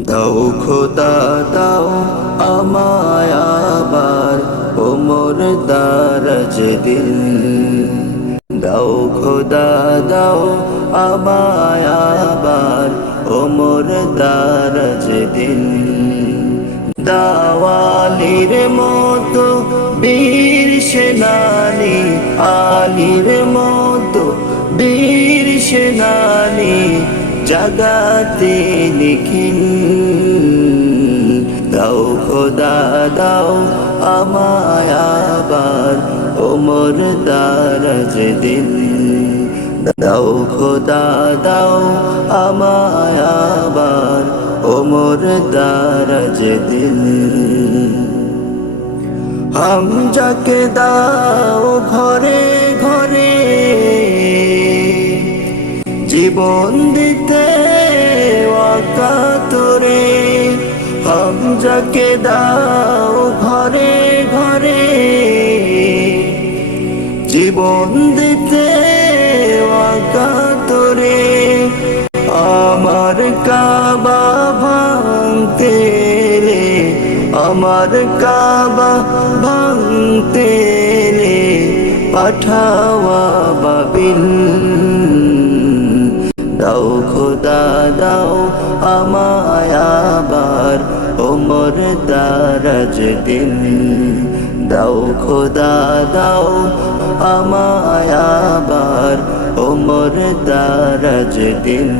দাও খোদা, দাও আমায় আবার ওমর দারাজ দিল। দাও খোদা, দাও আমায় আবার ওমর দারাজ দিল। দাওয়ালির মতো বীর সেনানি, আলির মতো বীর সেনানি জাগাতে লিখিন দাও খোদা, দাও আমায় আবার ওমর দারাজ দিল দাও খোদা, দাও আমায় আবার ওমর দারাজ দিল হাম যাকে দাও ঘরে ঘরে। জীবন দিতে যাকে দাও ঘরে ঘরে। জীবন দিতে অকাতরে আমার কাবা ভাঙতে রে। আমার কাবা ভাঙতে রে। পাঠাওয়া বাবিল। দাও খোদা, দাও আমায় আবার। ওমর দারাজ দিন দাও খোদা দাও আমায় আবার। ওমর দারাজ দিন